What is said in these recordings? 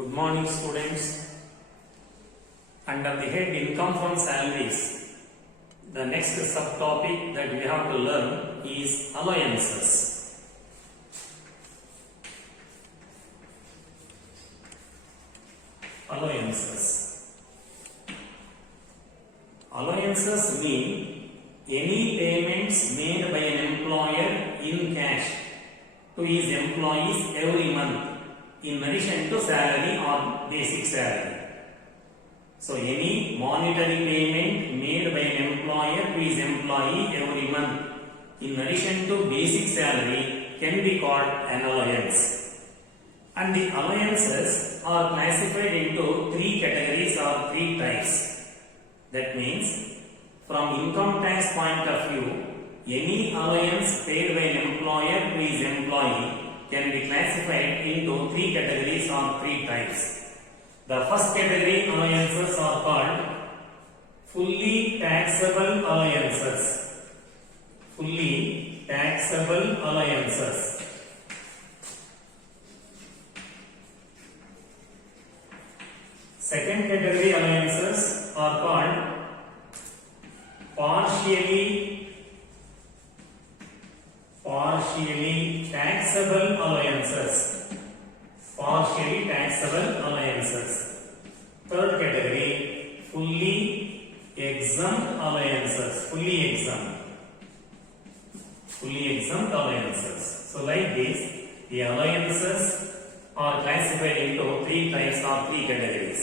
Good morning, students. Under the head Income from Salaries, the next subtopic that we have to learn is allowances. Allowances mean any payments made by an employer in cash to his employees every month in addition to salary or basic salary. So any monetary payment made by an employer to his employee every month in addition to basic salary can be called an allowance. And the allowances are classified into three categories or three types. That means, from income tax point of view, any allowance paid by an employer to his employee can be classified into three categories or three types. The first category allowances are called fully taxable allowances. Fully taxable allowances. Second category allowances are called partially taxable allowances. Partially taxable allowances. Third category, fully exempt allowances. Fully exempt allowances. So like this, the allowances are classified into three types or three categories.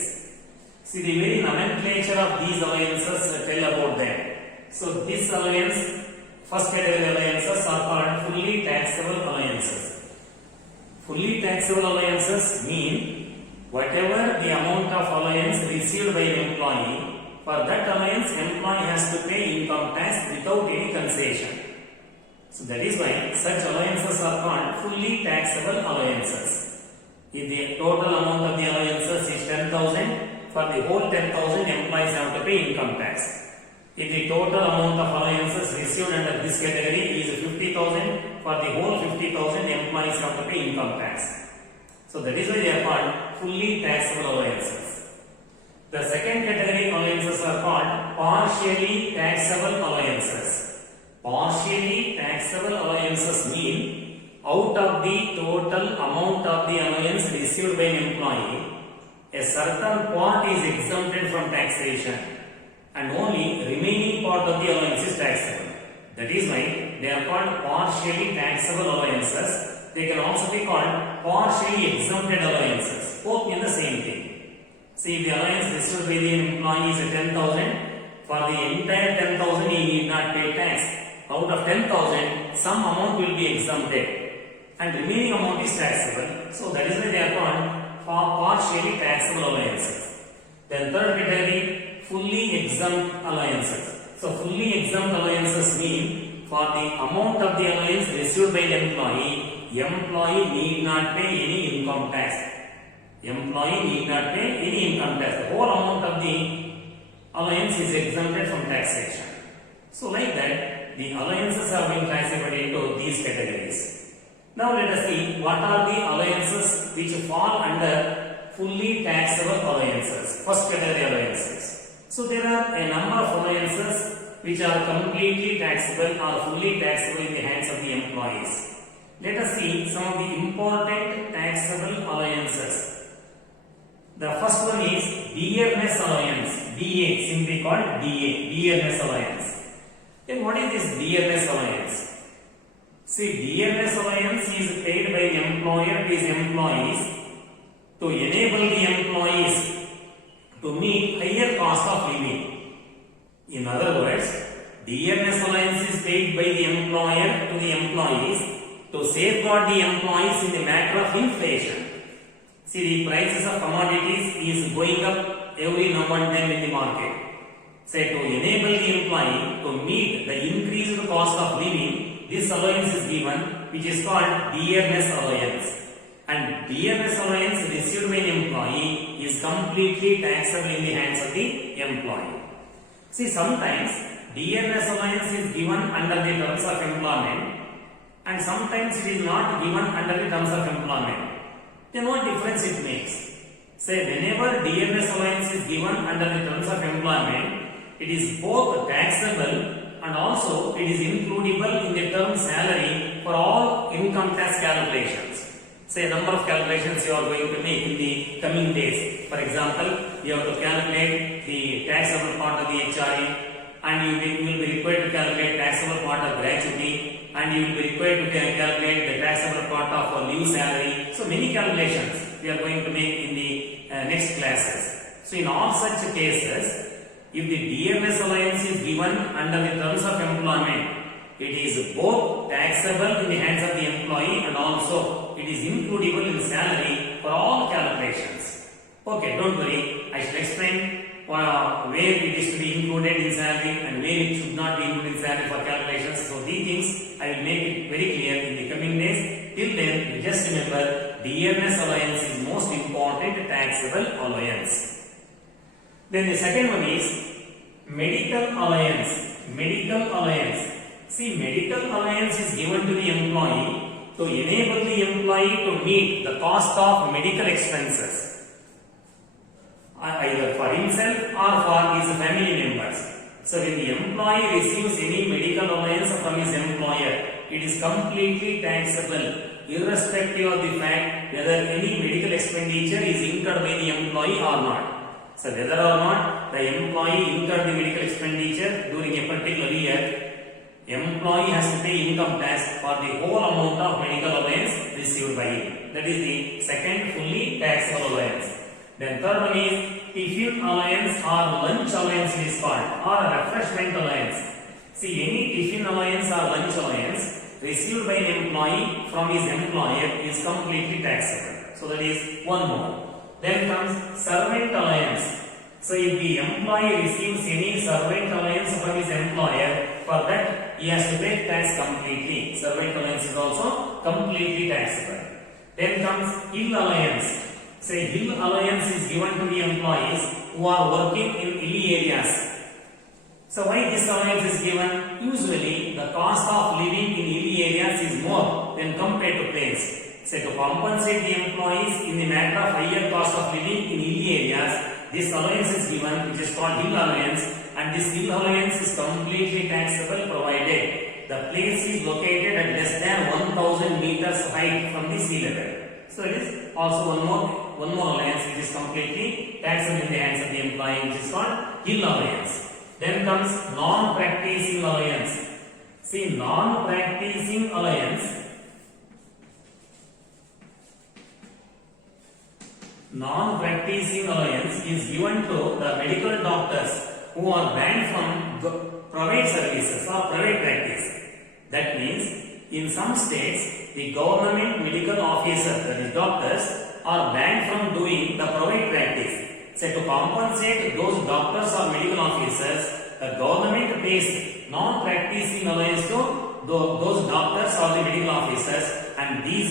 See, the very nomenclature of these allowances tell about them. So this allowance, first category allowances are called fully taxable allowances. Fully taxable allowances mean whatever the amount of allowance received by an employee, for that allowance employee has to pay income tax without any concession. So that is why such allowances are called fully taxable allowances. If the total amount of the allowances is 10,000, for the whole 10,000 employees have to pay income tax. If the total amount of allowances received under this category is 50,000, for the whole 50,000 employees have to pay income tax. So that is why they are called fully taxable allowances. The second category allowances are called partially taxable allowances. Partially taxable allowances mean out of the total amount of the allowance received by an employee, a certain part is exempted from taxation, and only remaining part of the allowance is taxable. That is why they are called partially taxable allowances. They can also be called partially exempted allowances. Both mean the same thing. See, if the allowance received by the employee is 10,000, for the entire 10,000 he need not pay tax. Out of 10,000, some amount will be exempted, and remaining amount is taxable. So that is why they are called partially taxable allowances. Then third category, fully exempt allowances. So fully exempt allowances mean for the amount of the allowance received by the employee need not pay any income tax. Employee need not pay any income tax. The whole amount of the allowance is exempted from taxation. So like that, the allowances have been classified into these categories. Now let us see what are the allowances which fall under fully taxable allowances. First category allowances. So there are a number of allowances which are completely taxable or fully taxable in the hands of the employees. Let us see some of the important taxable allowances. The first one is dearness allowance. DA, simply called DA, dearness allowance. Then what is this dearness allowance? See, dearness allowance is paid by the employer to his employees to enable the employees to meet higher cost of living. In other words, dearness allowance is paid by the employer to the employees to safeguard the employees in the matter of inflation. See, the prices of commodities is going up every now and then in the market. Say, to enable the employee to meet the increased cost of living, this allowance is given, which is called dearness allowance. And dearness allowance received by an employee is completely taxable in the hands of the employee. See, sometimes dearness allowance is given under the terms of employment, and sometimes it is not given under the terms of employment. Then what difference it makes? Say whenever DMS allowance is given under the terms of employment, it is both taxable and also it is includable in the term salary for all income tax calculations. Say a number of calculations you are going to make in the coming days. For example, you have to calculate the taxable part of the HRA, and you will be required to calculate taxable part of gratuity, and you will be required to calculate the taxable part of leave salary. So many calculations we are going to make in the next classes. So in all such cases, if the DMS allowance is given under the terms of employment, it is both taxable in the hands of the employee and also it is includable in salary for all calculations. Okay, don't worry, I shall explain where it is to be included in salary and where it should not be included in salary for calculations. So these things I will make it very clear in the coming days. Till then, you just remember DMS allowance is most important taxable allowance. Then the second one is medical allowance. Medical allowance. See, medical allowance is given to the employee to enable the employee to meet the cost of medical expenses, either for himself or for his family members. So when the employee receives any medical allowance from his employer, it is completely taxable, irrespective of the fact whether any medical expenditure is incurred by the employee or not. So whether or not the employee incurred the medical expenditure during a particular year, employee has to pay income tax for the whole amount of medical allowance received by him. That is the second fully taxable allowance. Then third one is tiffin allowance or lunch allowance it is called, or a refreshment allowance. See, any tiffin allowance or lunch allowance received by an employee from his employer is completely taxable. So that is one more. Then comes servant allowance. So if the employee receives any servant allowance from his employer, for that he has to pay tax completely. Servant allowance is also completely taxable. Then comes ill allowance. Say hill allowance is given to the employees who are working in hilly areas. So why this allowance is given? Usually the cost of living in hilly areas is more than compared to plains. So to compensate the employees in the matter of higher cost of living in hilly areas, this allowance is given, which is called hill allowance, and this hill allowance is completely taxable provided the place is located at less than 1000 meters height from the sea level. So it is also one more allowance which is completely taxable in the hands of the employee, which is called hill allowance. Then comes non-practicing allowance. See, non-practicing allowance. Non-practicing allowance is given to the medical doctors who are banned from private services or private practice. That means in some states the government medical officer, that is doctors, are banned from doing the private practice. So to compensate those doctors or medical officers, the government pays non-practicing allowance to those doctors or the medical officers, and these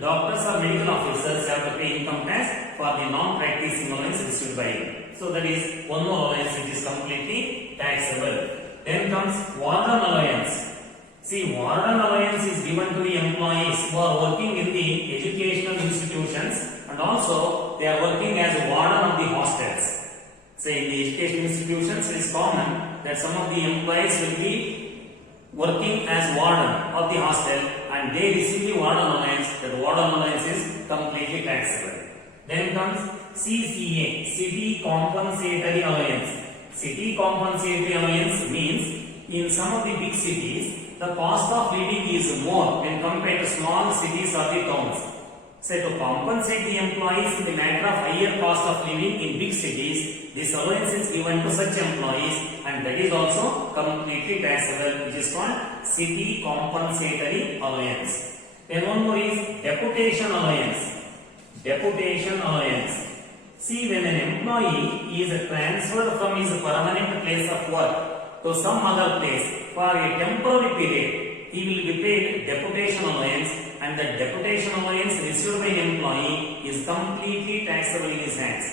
doctors or medical officers have to pay income tax for the non-practicing allowance received by him. So that is one more allowance which is completely taxable. Then comes warden allowance. See, warden allowance is given to the employees who are working in the educational institutions and also they are working as a warden of the hostels. Say in the educational institutions, it is common that some of the employees will be working as warden of the hostel and they receive the warden allowance. That warden allowance is completely taxable. Then comes CCA, City Compensatory Allowance. City Compensatory Allowance means in some of the big cities, the cost of living is more when compared to small cities or the towns. So to compensate the employees in the matter of higher cost of living in big cities, this allowance is given to such employees and that is also completely taxable, which is called City Compensatory Allowance. Then one more is Deputation Allowance. Deputation allowance. See, when an employee is transferred from his permanent place of work to some other place for a temporary period, he will be paid deputation allowance, and the deputation allowance received by an employee is completely taxable in his hands.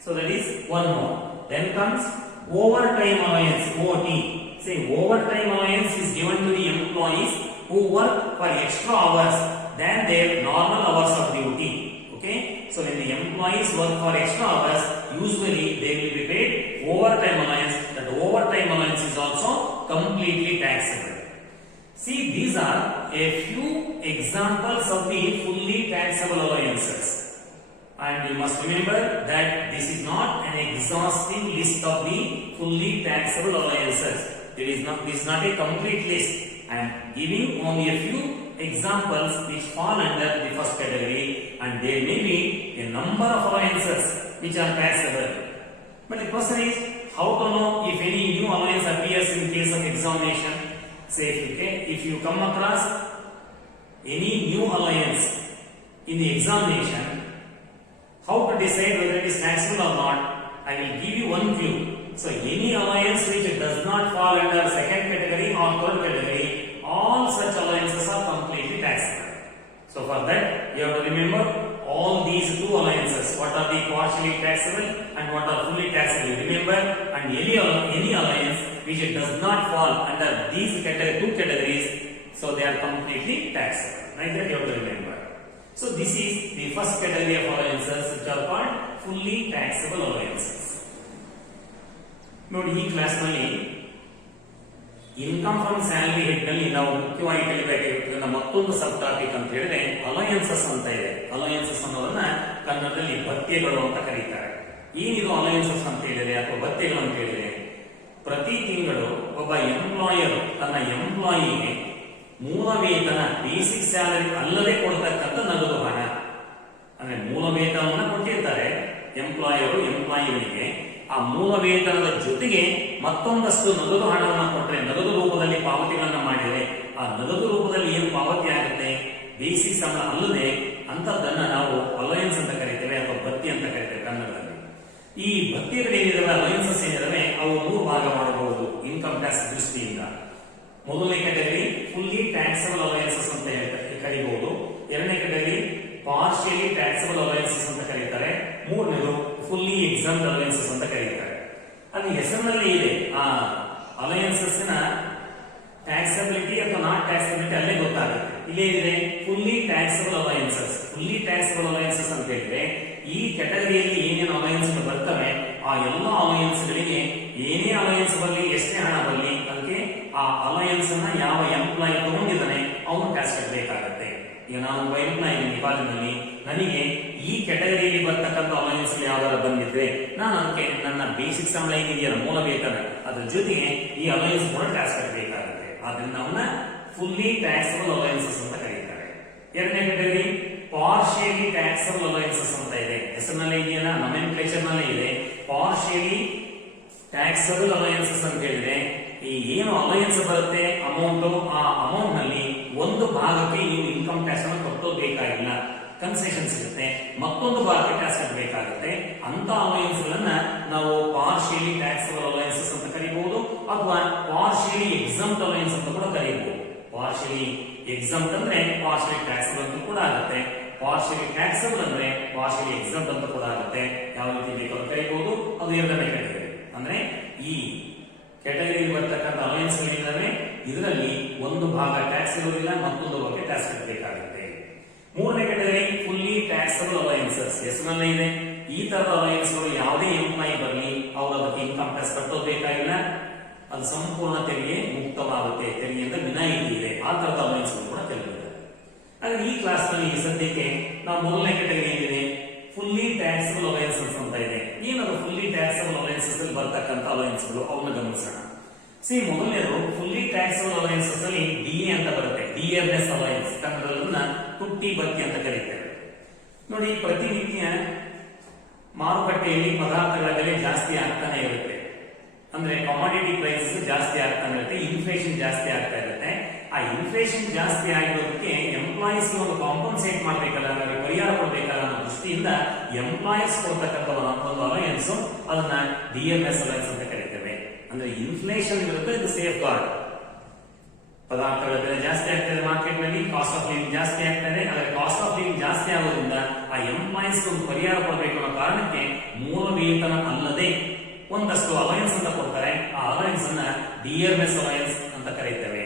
So that is one more. Then comes overtime allowance, OT. Say, overtime allowance is given to the employees who work for extra hours than their normal hours of duty. Okay, so when the employee employees work for extra hours, usually they will be paid overtime allowance. That overtime allowance is also completely taxable. See, these are a few examples of the fully taxable allowances. And you must remember that this is not an exhaustive list of the fully taxable allowances. This is not a complete list. I am giving only a few examples which fall under the first category, and there may be a number of allowances which are taxable. But the question is, how to know if any new allowance appears in case of examination? Say if you come across any new allowance in the examination, how to decide whether it is taxable or not? I will give you one clue. So any allowance which does not fall under second category or third category, all such allowances are completely taxable. So for that, you have to remember all these two allowances. What are the partially taxable and what are fully taxable? Remember, and any allowance which does not fall under these two categories, so they are completely taxable. Right? That you have to remember. So this is the first category of allowances which are called fully taxable allowances. ನೋಡಿ, ಈ class ನಲ್ಲಿ income from salary head ನಲ್ಲಿ ನಾವು ಮುಖ್ಯವಾಗಿ ಕಲಿಬೇಕಾಗಿರುವುದನ್ನ ಮತ್ತೊಂದು ಸಬ್ topic ಅಂತ ಹೇಳಿದ್ರೆ allowances ಅಂತ ಇದೆ. ಅಲೋಯನ್ಸಸ್ ಅನ್ನೋದನ್ನ ಕನ್ನಡದಲ್ಲಿ ಭತ್ಯೆಗಳು ಅಂತ ಕರೀತಾರೆ. ಏನಿದು ಅಲೋಯನ್ಸಸ್ ಅಂತ ಹೇಳಿದ್ರೆ ಅಥವಾ ಭತ್ಯೆಗಳು ಅಂತ ಹೇಳಿದ್ರೆ, ಪ್ರತಿ ತಿಂಗಳು ಒಬ್ಬ ಎಂಪ್ಲಾಯರ್ ತನ್ನ ಎಂಪ್ಲಾಯಿಗೆ ಮೂಲ ವೇತನ ಬೇಸಿಕ್ ಸ್ಯಾಲರಿ ಅಲ್ಲದೆ ಕೊಡ್ತಕ್ಕಂಥ ನಗದು ಹಣ, ಅಂದ್ರೆ ಮೂಲ ವೇತನವನ್ನು ಕೊಟ್ಟಿರ್ತಾರೆ ಎಂಪ್ಲಾಯಿಗಳಿಗೆ. ಆ ಮೂಲ ವೇತನದ ಜೊತೆಗೆ ಮತ್ತೊಂದಷ್ಟು ನಗದು ಹಣವನ್ನು ಕೊಟ್ಟರೆ, ನಗದು ರೂಪದಲ್ಲಿ ಪಾವತಿಗಳನ್ನು ಮಾಡಿದರೆ, ಆ ನಗದು ರೂಪದಲ್ಲಿ ಏನು ಪಾವತಿ ಆಗುತ್ತೆ ಬೇಸಿಕ್ ಸಂಬಳ ಅಲ್ಲದೆ ಅಂತದನ್ನ ನಾವು ಅಲೋಯನ್ಸ್ ಅಂತ ಕರೀತೇವೆ ಅಥವಾ ಭತ್ಯೆ ಅಂತ ಕರೀತೇವೆ ಕನ್ನಡದಲ್ಲಿ. ಈ ಭತ್ಯೆಗಳೇನಿದಾವೆ, ಅಲೋಯನ್ಸಸ್ ಏನಿದಾವೆ, ಅವು ಮೂರು ಭಾಗ ಮಾಡಬಹುದು ಇನ್ಕಮ್ ಟ್ಯಾಕ್ಸ್ ದೃಷ್ಟಿಯಿಂದ. ಮೊದಲನೇ ಕ್ಯಾಟಗರಿ ಫುಲ್ಲಿ ಟ್ಯಾಕ್ಸಬಲ್ ಅಲೋಯನ್ಸಸ್ ಅಂತ ಕರೀಬಹುದು. ಎರಡನೇ ಕ್ಯಾಟಗರಿ ಪಾರ್ಷಿಯಲಿ ಟ್ಯಾಕ್ಸಬಲ್ ಅಲೋಯನ್ಸಸ್ ಅಂತ ಕರೀತಾರೆ. ಮೂರನೇದು ಫುಲ್ಲಿ ಎಕ್ಸಮ್ಡ್ ಅಲೋಯನ್ಸಸ್ ಅಂತ ಕರೀತಾರೆ. ಅದು ಹೆಸರಿನಲ್ಲಿ ಇದೆ. ಆ ಅಲೋಯನ್ಸಸ್ ನ ಟ್ಯಾಕ್ಸಬಿಲಿಟಿ ಅಥವಾ ನಾಟ್ ಟ್ಯಾಕ್ಸಬಿಲಿಟಿ ಅಲ್ಲೇ ಗೊತ್ತಾಗುತ್ತೆ. ಇಲ್ಲೇ ಇದೆ fully taxable allowances. Fully taxable allowances ಅಂತ ಹೇಳಿದ್ರೆ ಈ ಕ್ಯಾಟಗರಿಯಲ್ಲಿ ಏನೇನು ಅಲೋಯನ್ಸ್ ಬರ್ತವೆ ಆ ಎಲ್ಲ ಅಲೋಯನ್ಸ್ ಗಳಿಗೆ ಏನೇ ಅಲೋಯನ್ಸ್ ಬರಲಿ, ಎಷ್ಟೇ ಹಣ ಬರಲಿ, ಅದಕ್ಕೆ ಆ ಅಲೋಯನ್ಸ್ ಅನ್ನ ಯಾವ ಎಂಪ್ಲಾಯಿ ತಗೊಂಡಿದ್ದಾನೆ ಅವನು ಟ್ಯಾಕ್ಸ್ ಕಟ್ಟಬೇಕಾಗತ್ತೆ. ಈಗ ನಾನು ಒಬ್ಬ ಎಂಪ್ಲಾಯಿ ಕಾಲೇಜಿನಲ್ಲಿ, ನನಗೆ ಈ ಕ್ಯಾಟಗರಿಯಲ್ಲಿ ಬರ್ತಕ್ಕಂಥ ಅಲೋಯನ್ಸ್ ಯಾವ್ದಾರು ಬಂದಿದ್ರೆ ನಾನು ಅದಕ್ಕೆ ನನ್ನ ಬೇಸಿಕ್ ಸಂಬಳ ಏನಿದೆಯಲ್ಲ ಮೂಲ ವೇತನ ಅದ್ರ ಜೊತೆಗೆ ಈ ಅಲೋಯನ್ಸ್ ಕೂಡ ಟ್ಯಾಕ್ಸ್ ಕಟ್ಟಬೇಕಾಗುತ್ತೆ. ಆದ್ರಿಂದ ಅವನ್ನ ಫುಲ್ಲಿ ಟ್ಯಾಕ್ಸಬಲ್ ಅಲೋಯನ್ಸಸ್ ಅಂತ ಕರೀತಾರೆ. ಎರಡನೇ ಕ್ಯಾಟಗರಿ ಪಾರ್ಷಿಯಲಿ ಟ್ಯಾಕ್ಸಬಲ್ ಅಲೋಯನ್ಸಸ್ ಅಂತ ಇದೆ. ಹೆಸರಿನಲ್ಲೇ ಇದೆಯಲ್ಲ, ನೊಮೆನ್ಕ್ಲೇಚರ್ ನಲ್ಲೇ ಇದೆ. ಪಾರ್ಷಿಯಲಿ ಟ್ಯಾಕ್ಸಬಲ್ ಅಲೋಯನ್ಸಸ್ ಅಂತ ಹೇಳಿದ್ರೆ ಈ ಏನು ಅಲೋಯನ್ಸ್ ಬರುತ್ತೆ ಅಮೌಂಟ್, ಆ ಅಮೌಂಟ್ ನಲ್ಲಿ ಒಂದು ಭಾಗಕ್ಕೆ ನೀವು ಇನ್ಕಮ್ ಟ್ಯಾಕ್ಸ್ ಅನ್ನು ಕಟ್ಟೋಬೇಕಾಗಿಲ್ಲ, ಕನ್ಸೆಷನ್ ಸಿಗುತ್ತೆ. ಮತ್ತೊಂದು ಭಾಗಕ್ಕೆ ಟ್ಯಾಕ್ಸ್ ಕಟ್ಟಬೇಕಾಗುತ್ತೆ. ಅಂತ ಅಲೋಯನ್ಸ್ ಗಳನ್ನ ನಾವು ಪಾರ್ಷಿಯಲಿ ಟ್ಯಾಕ್ಸಬಲ್ ಅಲೋಯನ್ಸಸ್ ಅಂತ ಕರೀಬಹುದು ಅಥವಾ ಪಾರ್ಷಿಯಲಿ ಎಕ್ಸಮ್ಟ್ ಅಲೋಯನ್ಸ್ ಅಂತ ಕೂಡ ಕರೀಬಹುದು. ಪಾರ್ಷಿಯಲಿ ಎಕ್ಸಮ್ಟ್ ಅಂದ್ರೆ ಪಾರ್ಷಿಯಲಿ ಟ್ಯಾಕ್ಸಬಲ್ ಅಂತ ಕೂಡ ಆಗುತ್ತೆ. ಪಾರ್ಷಿಯಲಿ ಟ್ಯಾಕ್ಸಬಲ್ ಅಂದ್ರೆ ಪಾರ್ಷಿಯಲಿ ಎಕ್ಸಮ್ಟ್ ಅಂತ ಕೂಡ ಆಗುತ್ತೆ. ಯಾವ ರೀತಿ ಬೇಕಾದ್ರೂ ಕರೀಬಹುದು. ಅದು ಎರಡನೇ ಕ್ಯಾಟಗರಿ. ಅಂದ್ರೆ ಈ ಕ್ಯಾಟಗರಿಯಲ್ಲಿ ಬರ್ತಕ್ಕಂಥ ಅಲೋಯನ್ಸ್ ಗಳಿದ್ದಾವೆ, ಇದರಲ್ಲಿ ಒಂದು ಭಾಗ ಟ್ಯಾಕ್ಸ್ ಇರುವುದಿಲ್ಲ, ಮತ್ತೊಂದು ಭಾಗಕ್ಕೆ ಟ್ಯಾಕ್ಸ್ ಕಟ್ಟಬೇಕಾಗುತ್ತೆ. ಮೂರನೇ ಕ್ಯಾಟಗರಿ ಫುಲ್ಲಿ ಟ್ಯಾಕ್ಸಬಲ್ ಅಲೋಯನ್ಸಸ್. ಹೆಸರಲ್ಲೇ ಇದೆ. ಈ ತರದ ಅಲೋಯನ್ಸ್ ಗಳು ಯಾವುದೇ ಎಂಪ್ಲಾಯಿ ಬರಲಿ ಅವರು ಅದಕ್ಕೆ ಇನ್ಕಮ್ ಟ್ಯಾಕ್ಸ್ ಕಟ್ಟೋಬೇಕಾಗಿಲ್ಲ, ಅದು ಸಂಪೂರ್ಣ ತೆರಿಗೆ ಮುಕ್ತವಾಗುತ್ತೆ, ತೆರಿಗೆಯಿಂದ ವಿನಾಯಿತಿ ಇದೆ. ಆ ತರದ ಅಲೋಯನ್ಸ್ ಗಳು ಕೂಡ ತೆಗೆದಿದೆ. ಹಾಗೆ ಈ ಕ್ಲಾಸ್ ನಲ್ಲಿ ಈ ಸದ್ಯಕ್ಕೆ ನಾವು ಮೊದಲನೇ ಕ್ಯಾಟಗರಿ ಏನಿದೆ ಫುಲ್ಲಿ ಟ್ಯಾಕ್ಸಬಲ್ ಅಲೋಯನ್ಸಸ್ ಅಂತ ಇದೆ. ಏನದು ಫುಲ್ಲಿ ಟ್ಯಾಕ್ಸಬಲ್ ಅಲೋಯನ್ಸಸ್ ಅಲ್ಲಿ ಬರ್ತಕ್ಕಂಥ ಅಲೋಯನ್ಸ್ ಗಳು ಅವನ್ನ ಗಮನಿಸೋಣ. ಮೊದಲನೇದು ಫುಲ್ಲಿ ಟ್ಯಾಕ್ಸಬಲ್ ಅಲೋಯನ್ಸಸ್ ಅಲ್ಲಿ ಡಿಎ ಅಂತ ಬರುತ್ತೆ. ಡಿಯರ್ನೆಸ್ ಅಲೋಯನ್ಸ್, ಕನ್ನಡದನ್ನ ತುಟ್ಟಿ ಭತ್ಯೆ ಅಂತ ಕರೀತೇವೆ. ನೋಡಿ, ಪ್ರತಿನಿತ್ಯ ಮಾರುಕಟ್ಟೆಯಲ್ಲಿ ಪದಾರ್ಥಗಳ ಬೆಲೆ ಜಾಸ್ತಿ ಆಗ್ತಾನೆ ಇರುತ್ತೆ. ಅಂದ್ರೆ ಕಮಾಡಿಟಿ ಪ್ರೈಸಸ್ ಜಾಸ್ತಿ ಆಗ್ತಾನೆ ಇರುತ್ತೆ, ಇನ್ಫ್ಲೇಷನ್ ಜಾಸ್ತಿ ಆಗ್ತಾ ಇರುತ್ತೆ. ಆ ಇನ್ಫ್ಲೇಷನ್ ಜಾಸ್ತಿ ಆಗಿರೋದಕ್ಕೆ ಎಂಪ್ಲಾಯೀಸ್ ಒಂದು ಕಾಂಪನ್ಸೇಟ್ ಮಾಡಬೇಕಲ್ಲ, ಪರಿಹಾರ ಕೊಡಬೇಕಲ್ಲ ಅನ್ನೋ ದೃಷ್ಟಿಯಿಂದ ಎಂಪ್ಲಾಯೀಸ್ ಕೊಡ್ತಕ್ಕಂಥ ಒಂದು ಅಲೋಯನ್ಸ್, ಅದನ್ನ ಡಿಎನ್ಎಸ್ ಅಲೋಯನ್ಸ್ ಅಂತ ಕರೀತೇವೆ. ಅಂದ್ರೆ ಇನ್ಫ್ಲೇಷನ್ ಇರುತ್ತೆ, ಇದು ಸೇಫ್ ಗಾರ್ಡ್. ಪದಾರ್ಥಗಳ ಬೆಲೆ ಜಾಸ್ತಿ ಆಗ್ತದೆ, ಮಾರ್ಕೆಟ್ ನಲ್ಲಿ ಕಾಸ್ಟ್ ಆಫ್ ಲಿವಿಂಗ್ ಜಾಸ್ತಿ ಆಗ್ತದೆ. ಆದರೆ ಕಾಸ್ಟ್ ಆಫ್ ಲಿವಿಂಗ್ ಜಾಸ್ತಿ ಆಗೋದ್ರಿಂದ ಆ ಎಂಪ್ಲಾಯೀಸ್ ಒಂದು ಪರಿಹಾರ ಕೊಡಬೇಕು ಅನ್ನೋ ಕಾರಣಕ್ಕೆ ಮೂಲ ವೇತನ ಅಲ್ಲದೆ ಒಂದಷ್ಟು ಅಲೋಯನ್ಸ್ ಅಂತ ಕೊಡ್ತಾರೆ. ಆ ಅಲೋಯನ್ಸ್ ಅನ್ನ ಡಿಯರ್ನೆಸ್ ಅಲೋಯನ್ಸ್ ಅಂತ ಕರೀತೇವೆ.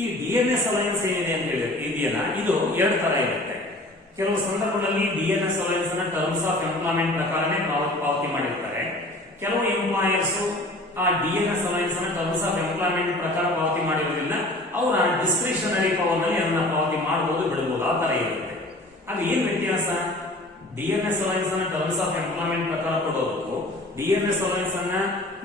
ಈ ಡಿಯರ್ನೆಸ್ ಅಲೋಯನ್ಸ್ ಏನಿದೆ ಅಂತ ಹೇಳಿದ್ರೆ ಇದೆಯಲ್ಲ, ಇದು ಎರಡು ತರ ಇರುತ್ತೆ. ಕೆಲವು ಸಂದರ್ಭಗಳಲ್ಲಿ ಡಿಎನ್ಎಸ್ ಅಲವೆನ್ಸ್ ಅನ್ನ ಟರ್ಮ್ಸ್ ಆಫ್ ಎಂಪ್ಲಾಯ್ಮೆಂಟ್ ಪ್ರಕಾರನೇ ಪಾವತಿ ಮಾಡಿರ್ತಾರೆ. ಕೆಲವು ಎಂಪ್ಲಾಯರ್ಸ್ ಆ ಡಿಎನ್ಎಸ್ ಅಲವೆನ್ಸ್ ಅನ್ನ ಟರ್ಮ್ಸ್ ಆಫ್ ಎಂಪ್ಲಾಯ್ಮೆಂಟ್ ಪ್ರಕಾರ ಪಾವತಿ ಮಾಡಿರುವುದಿಲ್ಲ, ಅವರ ಡಿಸ್ಕ್ರಿಷನರಿ ಪವರ್ ನಲ್ಲಿ ಅದನ್ನ ಪಾವತಿ ಮಾಡಬಹುದು ಬಿಡಬಹುದು, ಆ ತರ ಇರುತ್ತೆ. ಅದು ಏನ್ ವ್ಯತ್ಯಾಸ? ಡಿಎನ್ಎಸ್ ಅಲವೆನ್ಸ್ ಅನ್ನ ಟರ್ಮ್ಸ್ ಆಫ್ ಎಂಪ್ಲಾಯ್ಮೆಂಟ್ ಪ್ರಕಾರ ಕೊಡೋದಕ್ಕೂ ಡಿಎನ್ಎಸ್ ಅಲವೆನ್ಸ್ ಅನ್ನ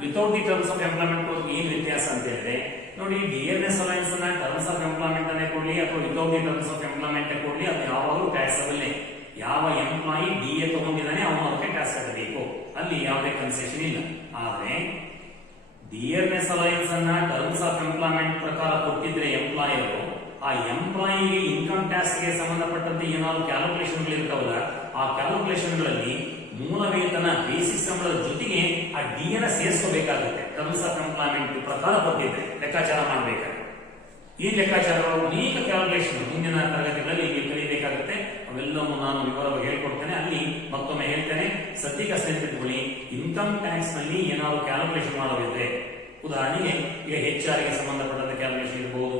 without the terms of employment ಕೊಡೋದಕ್ಕೆ ಏನ್ ವ್ಯತ್ಯಾಸ ಅಂತ ಹೇಳಿದ್ರೆ, ನೋಡಿ, ಡಿಎನ್ಎಸ್ ಅಲವೆನ್ಸ್ ಅನ್ನ ಟರ್ಮ್ಸ್ ಆಫ್ ಎಂಪ್ಲಾಯ್ಮೆಂಟ್ ಅನ್ನೇ ಕೊಡ್ಲಿ ಅಥವಾ without the terms of employment ಕೊಡ್ಲಿ, ಅದು ಯಾವಾಗಲೂ ಟ್ಯಾಕ್ಸಬಲ್. ಯಾವ ಎಂಪ್ಲಾಯಿ ಡಿಎ ತಗೊಂಡಿದ್ದಾನೆ ಅವನು ಅದಕ್ಕೆ ಟ್ಯಾಕ್ಸ್ ಕಟ್ಟಬೇಕು, ಅಲ್ಲಿ ಯಾವುದೇ ಕನ್ಸೆಷನ್ ಇಲ್ಲ. ಆದ್ರೆ ಡಿಎನ್ಎಸ್ ಅಲವೆನ್ಸ್ ಅನ್ನ ಟರ್ಮ್ಸ್ ಆಫ್ ಎಂಪ್ಲಾಯ್ಮೆಂಟ್ ಪ್ರಕಾರ ಕೊಟ್ಟಿದ್ರೆ ಎಂಪ್ಲಾಯರ್, ಆ ಎಂಪ್ಲಾಯಿಗೆ ಇನ್ಕಮ್ ಟ್ಯಾಕ್ಸ್ ಗೆ ಸಂಬಂಧಪಟ್ಟಂತೆ ಏನಾದ್ರು ಕ್ಯಾಲ್ಕುಲೇಷನ್ ಇರ್ತಾವಲ್ಲ, ಆ ಕ್ಯಾಲ್ಕುಲೇಷನ್ ಗಳಲ್ಲಿ ಮೂಲ ವೇತನ ಬೇಸಿಕ್ ಸಂಬಳದ ಜೊತೆಗೆ ಆ ಡಿಎನ್ಎಸ್ ಸೇರಿಸಬೇಕಾಗುತ್ತೆ. ಟರ್ಮ್ಸ್ ಆಫ್ ಎಂಪ್ಲಾಯ್ಮೆಂಟ್ ಪ್ರಕಾರ ಕೊಟ್ಟಿದ್ರೆ ಲೆಕ್ಕಾಚಾರ ಮಾಡಬೇಕಾಗುತ್ತೆ. ಈ ಲೆಕ್ಕಾಚಾರ ಅನೇಕ ಕ್ಯಾಲ್ಕುಲೇಷನ್ ಮುಂದಿನ ತರಗತಿಗಳಲ್ಲಿ ನೀವು ಕಲಿಯಬೇಕಾಗುತ್ತೆ. ಅವೆಲ್ಲವೂ ನಾನು ವಿವರವಾಗಿ ಹೇಳ್ಕೊಡ್ತೇನೆ, ಅಲ್ಲಿ ಮತ್ತೊಮ್ಮೆ ಹೇಳ್ತೇನೆ. ಸದ್ಯಕ್ಕೆ ನೆನಪಿಟ್ಕೊಳ್ಳಿ, ಇನ್ಕಮ್ ಟ್ಯಾಕ್ಸ್ ನಲ್ಲಿ ಏನಾದ್ರು ಕ್ಯಾಲ್ಕುಲೇಷನ್ ಮಾಡೋದಿದ್ರೆ, ಉದಾಹರಣೆಗೆ ಈಗ HR ಗೆ ಸಂಬಂಧಪಟ್ಟಂತ ಕ್ಯಾಲ್ಕುಲೇಷನ್ ಇರಬಹುದು,